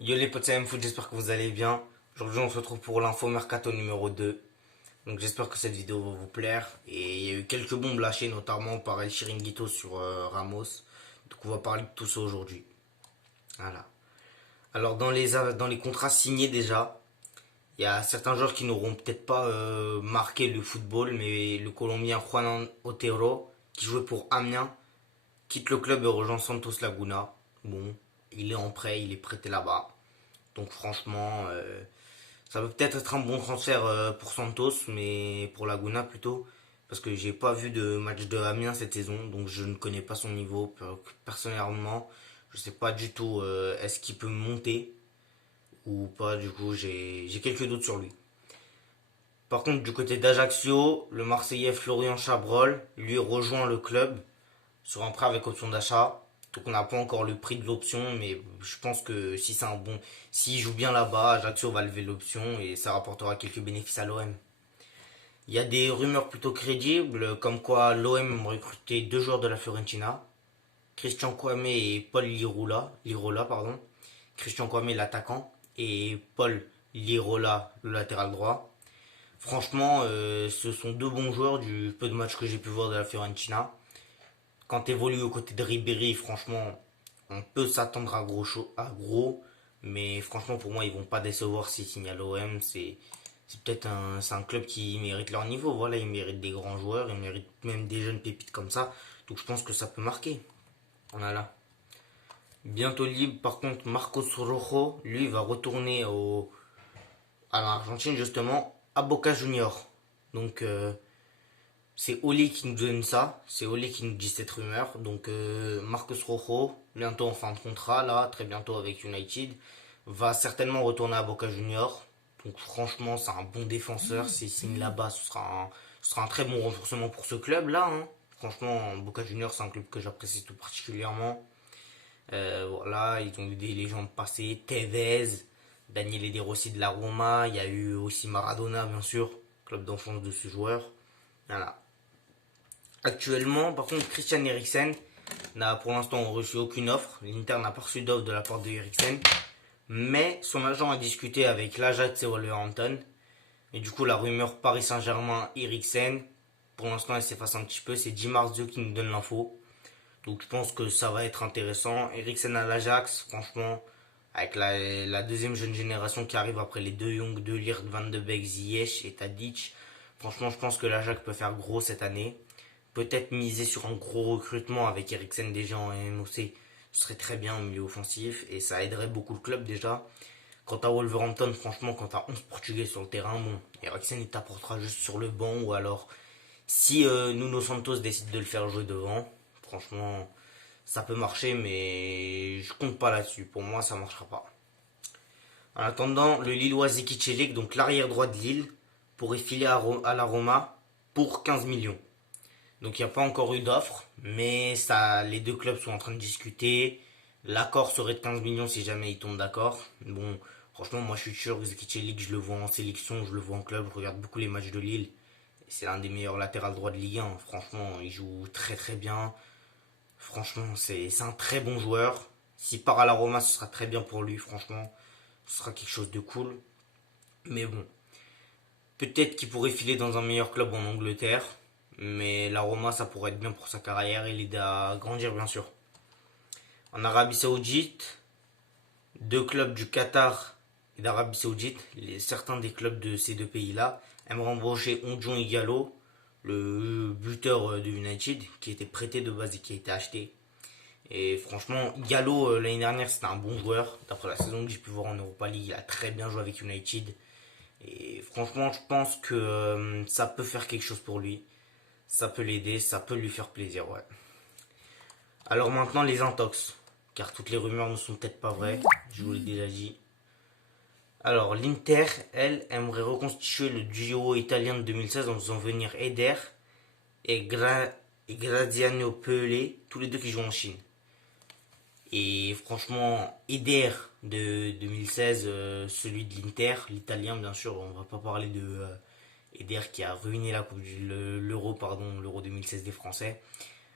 Yo les potes, c'est Foot, j'espère que vous allez bien. Aujourd'hui on se retrouve pour l'info mercato numéro 2. Donc j'espère que cette vidéo va vous plaire. Et il y a eu quelques bombes lâchées notamment par El Chiringuito sur Ramos. Donc on va parler de tout ça aujourd'hui. Voilà. Alors dans les contrats signés déjà, il y a certains joueurs qui n'auront peut-être pas marqué le football, mais le Colombien Juan Otero, qui jouait pour Amiens, quitte le club et rejoint Santos Laguna. Bon, il est en prêt, il est prêté là-bas. Donc franchement, ça peut peut-être être un bon transfert pour Santos, mais pour Laguna plutôt. Parce que j'ai pas vu de match de Amiens cette saison, donc je ne connais pas son niveau personnellement. Je sais pas du tout est-ce qu'il peut monter ou pas. Du coup, j'ai quelques doutes sur lui. Par contre, du côté d'Ajaccio, le Marseillais Florian Chabrol, lui rejoint le club sur un prêt avec option d'achat. Donc on n'a pas encore le prix de l'option, mais je pense que si c'est un bon, s'il joue bien là-bas, Ajaccio va lever l'option et ça rapportera quelques bénéfices à l'OM. Il y a des rumeurs plutôt crédibles, comme quoi l'OM recrutait deux joueurs de la Fiorentina, Christian Kwame et Paul Lirola, pardon. Christian Kwame l'attaquant et Paul Lirola le latéral droit. Franchement, ce sont deux bons joueurs du peu de matchs que j'ai pu voir de la Fiorentina. Quand tu évolues aux côtés de Ribéry, franchement, on peut s'attendre à gros, mais franchement, pour moi, ils vont pas décevoir s'ils signent à l'OM. C'est peut-être un club qui mérite leur niveau. Voilà, ils méritent des grands joueurs, ils méritent même des jeunes pépites comme ça. Donc je pense que ça peut marquer. Voilà. Bientôt libre, par contre, Marcos Rojo, lui, va retourner à l'Argentine, justement, à Boca Junior. Donc, c'est Oli qui nous donne ça, c'est Oli qui nous dit cette rumeur. Donc Marcos Rojo, bientôt en fin de contrat, là, très bientôt avec United, va certainement retourner à Boca Junior. Donc franchement, c'est un bon défenseur. S'il signe là-bas, ce sera un très bon renforcement pour ce club-là, hein. Franchement, Boca Junior, c'est un club que j'apprécie tout particulièrement. Voilà, ils ont eu des légendes passées, Tevez, Daniel De Rossi de la Roma, il y a eu aussi Maradona, bien sûr, club d'enfance de ce joueur. Voilà. Actuellement, par contre, Christian Eriksen n'a pour l'instant reçu aucune offre. L'Inter n'a pas reçu d'offre de la part de Eriksen. Mais son agent a discuté avec l'Ajax et Wolverhampton. Et du coup, la rumeur Paris Saint-Germain Eriksen, pour l'instant, elle s'efface un petit peu. C'est Di Marzio qui nous donne l'info. Donc je pense que ça va être intéressant. Eriksen à l'Ajax, franchement, avec la deuxième jeune génération qui arrive après les deux Young, de Ligt, Van de Beek, Ziyech et Tadic. Franchement, je pense que l'Ajax peut faire gros cette année. Peut-être miser sur un gros recrutement avec Eriksen déjà en MOC. Ce serait très bien au milieu offensif et ça aiderait beaucoup le club déjà. Quant à Wolverhampton, franchement, quand t'as 11 Portugais sur le terrain, bon, Eriksen il t'apportera juste sur le banc ou alors si Nuno Santos décide de le faire jouer devant, franchement, ça peut marcher, mais je compte pas là-dessus. Pour moi, ça marchera pas. En attendant, le Lillois Zeki Çelik, donc l'arrière droit de Lille, pourrait filer à la Roma pour 15 millions. Donc il n'y a pas encore eu d'offre, mais ça, les deux clubs sont en train de discuter. L'accord serait de 15 millions si jamais ils tombent d'accord. Bon, franchement, moi je suis sûr que Zeki Çelik, je le vois en sélection, je le vois en club, je regarde beaucoup les matchs de Lille. C'est l'un des meilleurs latérales droits de Ligue 1. Franchement, il joue très très bien. Franchement, c'est un très bon joueur. S'il part à la Roma, ce sera très bien pour lui, franchement. Ce sera quelque chose de cool. Mais bon, peut-être qu'il pourrait filer dans un meilleur club en Angleterre. Mais la Roma, ça pourrait être bien pour sa carrière et l'aider à grandir, bien sûr. En Arabie Saoudite, deux clubs du Qatar et d'Arabie Saoudite, certains des clubs de ces deux pays-là, aimeraient embaucher Ondjon Igalo, le buteur de United, qui était prêté de base et qui a été acheté. Et franchement, Igalo, l'année dernière, c'était un bon joueur. D'après la saison que j'ai pu voir en Europa League, il a très bien joué avec United. Et franchement, je pense que ça peut faire quelque chose pour lui. Ça peut l'aider, ça peut lui faire plaisir, ouais. Alors maintenant, les intox. Car toutes les rumeurs ne sont peut-être pas vraies. Je vous l'ai déjà dit. Alors, l'Inter, elle, aimerait reconstituer le duo italien de 2016 en faisant venir Eder et Graziano Pelé, tous les deux qui jouent en Chine. Et franchement, Eder de 2016, celui de l'Inter, l'italien bien sûr, on va pas parler de Eder qui a ruiné l'Euro, pardon, l'Euro 2016 des Français.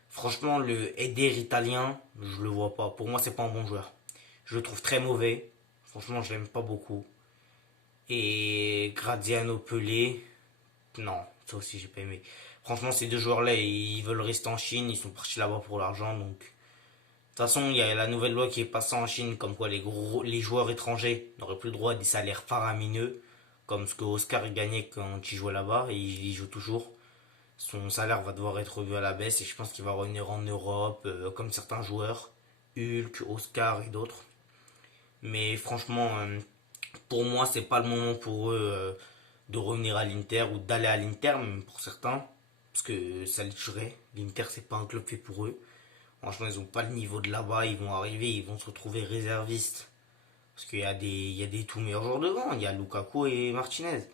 Franchement, le Eder italien, je le vois pas. Pour moi, c'est pas un bon joueur. Je le trouve très mauvais. Franchement, je l'aime pas beaucoup. Et Graziano Pelé, non, ça aussi j'ai pas aimé. Franchement, ces deux joueurs-là, ils veulent rester en Chine, ils sont partis là-bas pour l'argent. Donc, de toute façon, il y a la nouvelle loi qui est passée en Chine, comme quoi les joueurs étrangers n'auraient plus le droit à des salaires faramineux, comme ce que Oscar gagnait quand il jouait là-bas, et il joue toujours. Son salaire va devoir être revu à la baisse, et je pense qu'il va revenir en Europe, comme certains joueurs, Hulk, Oscar et d'autres. Mais franchement, pour moi, c'est pas le moment pour eux de revenir à l'Inter ou d'aller à l'Inter, même pour certains, parce que ça les tuerait. L'Inter, c'est pas un club fait pour eux. Franchement, ils ont pas le niveau de là-bas. Ils vont arriver, ils vont se retrouver réservistes. Parce il y a des tout meilleurs joueurs devant. Il y a Lukaku et Martinez.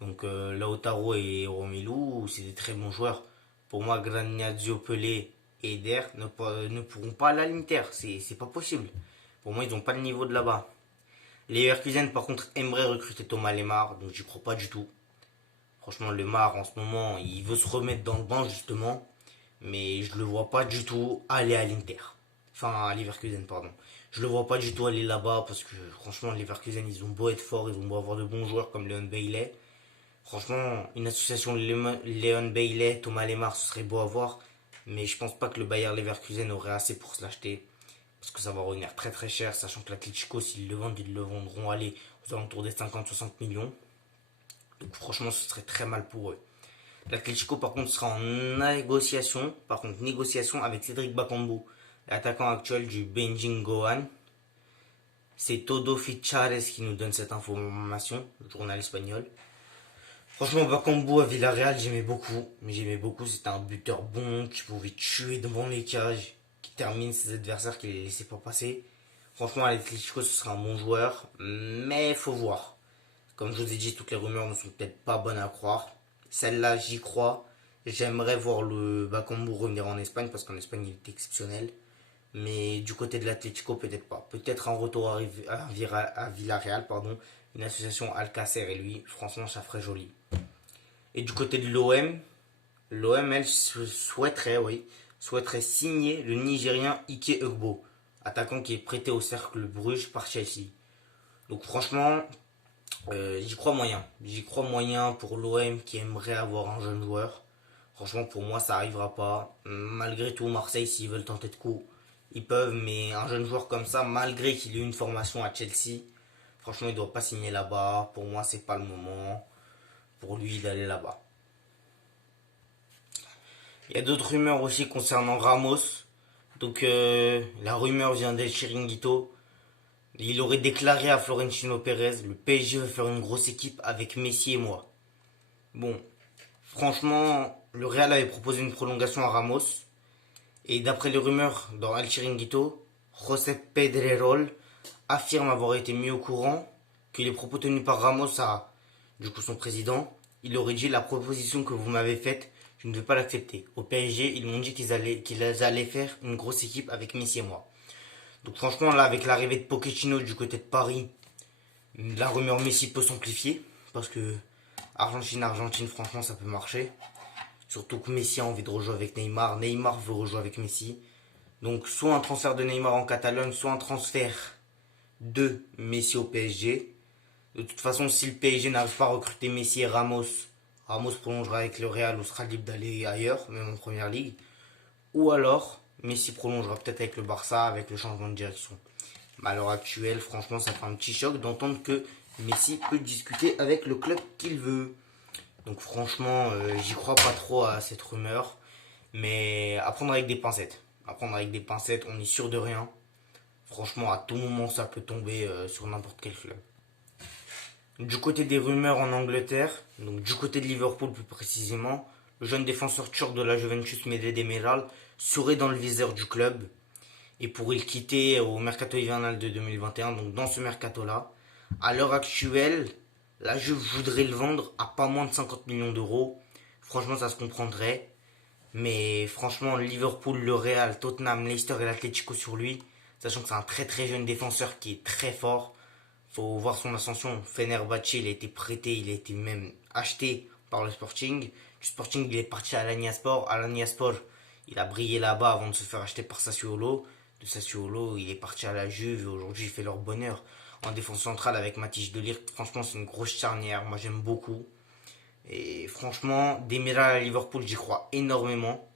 Donc Lautaro et Romelu, c'est des très bons joueurs. Pour moi, Graniazio, Pelé et Eder ne pourront pas aller à l'Inter. C'est pas possible. Pour moi, ils n'ont pas le niveau de là-bas. Les Leverkusen, par contre, aimeraient recruter Thomas Lemar, donc j'y crois pas du tout. Franchement, Lemar, en ce moment, il veut se remettre dans le banc, justement. Mais je le vois pas du tout aller à l'Inter. Enfin, à Leverkusen, pardon. Je le vois pas du tout aller là-bas parce que, franchement, les Leverkusen, ils ont beau être forts, ils ont beau avoir de bons joueurs comme Leon Bailey. Franchement, une association Leon Bailey, Thomas Lemar, ce serait beau à voir. Mais je pense pas que le Bayer Leverkusen aurait assez pour se l'acheter. Parce que ça va revenir très très cher, sachant que l'Atlético, s'ils le vendent, ils le vendront aller aux alentours des 50-60 millions. Donc franchement, ce serait très mal pour eux. L'Atlético, par contre, sera en négociation avec Cédric Bakambu, l'attaquant actuel du Beijing Gohan. C'est Todo Fichares qui nous donne cette information, le journal espagnol. Franchement, Bakambu à Villarreal, j'aimais beaucoup. Mais j'aimais beaucoup, c'était un buteur bon qui pouvait tuer devant les cages, qui termine ses adversaires, qui les laissait pas passer. Franchement, à l'Atlético, ce sera un bon joueur, mais faut voir. Comme je vous ai dit, toutes les rumeurs ne sont peut-être pas bonnes à croire. Celle-là, j'y crois. J'aimerais voir le Bakambu revenir en Espagne, parce qu'en Espagne, il est exceptionnel. Mais du côté de l'Atlético, peut-être pas. Peut-être un retour à Villarreal, pardon. Une association Alcacer et lui, franchement, ça ferait joli. Et du côté de l'OM, elle souhaiterait, oui, souhaiterait signer le Nigérien Ike Ugbo, attaquant qui est prêté au Cercle Bruges par Chelsea. Donc franchement, j'y crois moyen. J'y crois moyen pour l'OM qui aimerait avoir un jeune joueur. Franchement, pour moi, ça arrivera pas. Malgré tout, Marseille, s'ils veulent tenter de coup, ils peuvent. Mais un jeune joueur comme ça, malgré qu'il ait une formation à Chelsea, franchement, il doit pas signer là-bas. Pour moi, c'est pas le moment pour lui d'aller là-bas. Il y a d'autres rumeurs aussi concernant Ramos. Donc, la rumeur vient d'El Chiringuito. Il aurait déclaré à Florentino Pérez, le PSG veut faire une grosse équipe avec Messi et moi. Bon, franchement, le Real avait proposé une prolongation à Ramos. Et d'après les rumeurs dans El Chiringuito, José Pedrerol affirme avoir été mis au courant que les propos tenus par Ramos à, du coup, son président, il aurait dit la proposition que vous m'avez faite, je ne vais pas l'accepter. Au PSG, ils m'ont dit qu'ils allaient faire une grosse équipe avec Messi et moi. Donc franchement, là, avec l'arrivée de Pochettino du côté de Paris, la rumeur Messi peut s'amplifier. Parce que Argentine, franchement, ça peut marcher. Surtout que Messi a envie de rejouer avec Neymar. Neymar veut rejouer avec Messi. Donc soit un transfert de Neymar en Catalogne, soit un transfert de Messi au PSG. De toute façon, si le PSG n'arrive pas à recruter Messi et Ramos, Ramos prolongera avec le Real ou sera libre d'aller ailleurs, même en première ligue. Ou alors, Messi prolongera peut-être avec le Barça avec le changement de direction. Mais à l'heure actuelle, franchement, ça fait un petit choc d'entendre que Messi peut discuter avec le club qu'il veut. Donc franchement, j'y crois pas trop à cette rumeur. Mais à prendre avec des pincettes. À prendre avec des pincettes, on est sûr de rien. Franchement, à tout moment, ça peut tomber sur n'importe quel club. Du côté des rumeurs en Angleterre, donc du côté de Liverpool plus précisément, le jeune défenseur turc de la Juventus Medved Demiral serait dans le viseur du club et pourrait le quitter au mercato hivernal de 2021, donc dans ce mercato-là. À l'heure actuelle, la Juve voudrait le vendre à pas moins de 50 millions d'euros. Franchement, ça se comprendrait. Mais franchement, Liverpool, le Real, Tottenham, Leicester et l'Atlético sur lui, sachant que c'est un très très jeune défenseur qui est très fort. Faut voir son ascension. Fenerbahçe, il a été prêté, il a été même acheté par le Sporting. Du Sporting, il est parti à l'Alanya-Sport. Alanya-Sport, il a brillé là-bas avant de se faire acheter par Sassuolo. De Sassuolo, il est parti à la Juve et aujourd'hui, il fait leur bonheur. en défense centrale avec Matthijs de Ligt. Franchement, c'est une grosse charnière. Moi, j'aime beaucoup. Et franchement, Demiral à Liverpool, j'y crois énormément.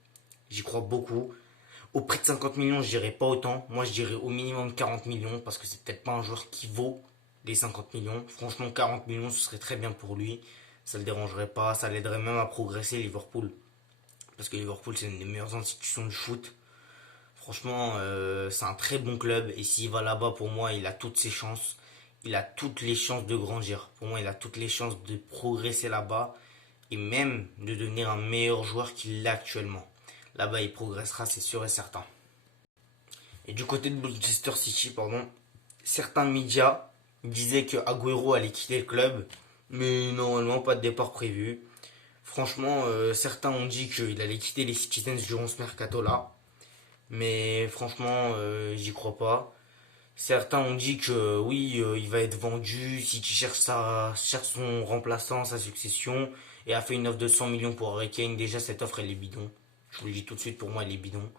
J'y crois beaucoup. Au prix de 50 millions, je dirais pas autant. Moi, je dirais au minimum 40 millions parce que c'est peut-être pas un joueur qui vaut les 50 millions. Franchement, 40 millions, ce serait très bien pour lui. Ça le dérangerait pas. Ça l'aiderait même à progresser, Liverpool. Parce que Liverpool, c'est une des meilleures institutions du foot. Franchement, c'est un très bon club. Et s'il va là-bas, pour moi, il a toutes ses chances. Il a toutes les chances de grandir. Pour moi, il a toutes les chances de progresser là-bas. Et même de devenir un meilleur joueur qu'il l'est actuellement. Là-bas, il progressera, c'est sûr et certain. Et du côté de Manchester City, pardon, certains médias disaient que Agüero allait quitter le club. Mais normalement, pas de départ prévu. Franchement, certains ont dit qu'il allait quitter les Citizens durant ce mercato-là. Mais franchement, j'y crois pas. Certains ont dit que oui, il va être vendu. City cherche son remplaçant, sa succession. Et a fait une offre de 100 millions pour Harry Kane. Déjà, cette offre, elle est bidon. Je vous le dis tout de suite, pour moi, elle est bidon.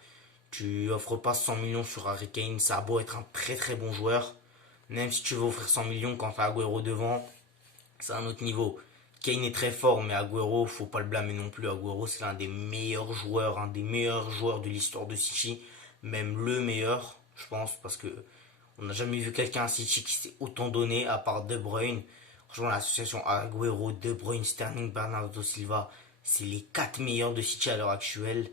Tu offres pas 100 millions sur Harry Kane. Ça a beau être un très très bon joueur. Même si tu veux offrir 100 millions quand t'as Agüero devant, c'est un autre niveau. Kane est très fort, mais Agüero, faut pas le blâmer non plus. Agüero, c'est l'un des meilleurs joueurs, un des meilleurs joueurs de l'histoire de City. Même le meilleur, je pense, parce que on n'a jamais vu quelqu'un à City qui s'est autant donné, à part De Bruyne. Franchement, l'association Agüero, De Bruyne, Sterling, Bernardo Silva, c'est les 4 meilleurs de City à l'heure actuelle.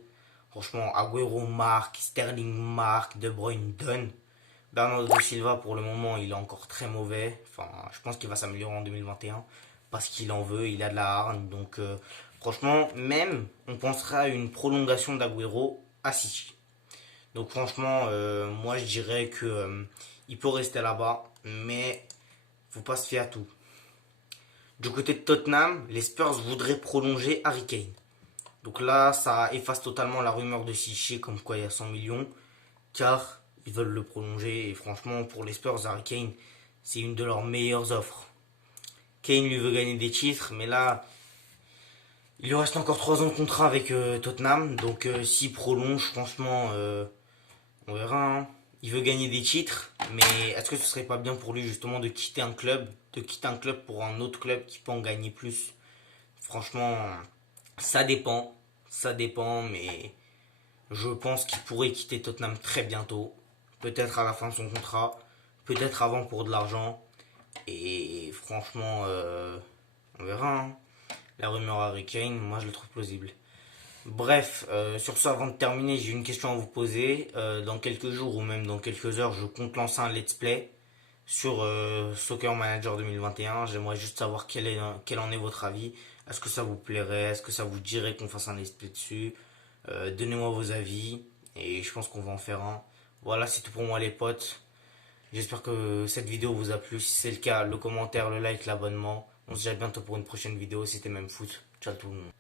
Franchement, Agüero marque, Sterling marque, De Bruyne donne. Bernardo Silva, pour le moment, il est encore très mauvais. Enfin, je pense qu'il va s'améliorer en 2021 parce qu'il en veut, il a de la hargne. Donc, franchement, même, on pensera à une prolongation d'Agüero à City. Donc, franchement, moi, je dirais que il peut rester là-bas, mais faut pas se fier à tout. Du côté de Tottenham, les Spurs voudraient prolonger Harry Kane. Donc là, ça efface totalement la rumeur de City comme quoi il y a 100 millions, car ils veulent le prolonger. Et franchement, pour les Spurs, Harry Kane, c'est une de leurs meilleures offres. Kane lui veut gagner des titres, mais là, il lui reste encore 3 ans de contrat avec Tottenham. Donc s'il prolonge, franchement, on verra. Hein. Il veut gagner des titres, mais est-ce que ce serait pas bien pour lui justement de quitter un club pour un autre club qui peut en gagner plus? Franchement, ça dépend. Ça dépend, mais je pense qu'il pourrait quitter Tottenham très bientôt. Peut-être à la fin de son contrat, peut-être avant pour de l'argent. Et franchement, on verra. Hein. La rumeur Harry Kane, moi je le trouve plausible. Bref, sur ce, avant de terminer, j'ai une question à vous poser. Dans quelques jours ou même dans quelques heures, je compte lancer un let's play sur Soccer Manager 2021. J'aimerais juste savoir quel en est votre avis. Est-ce que ça vous plairait? Est-ce que ça vous dirait qu'on fasse un let's play dessus? Donnez-moi vos avis et je pense qu'on va en faire un. Voilà, c'est tout pour moi les potes. J'espère que cette vidéo vous a plu. Si c'est le cas, le commentaire, le like, l'abonnement. On se dit à bientôt pour une prochaine vidéo. C'était même foot. Ciao tout le monde.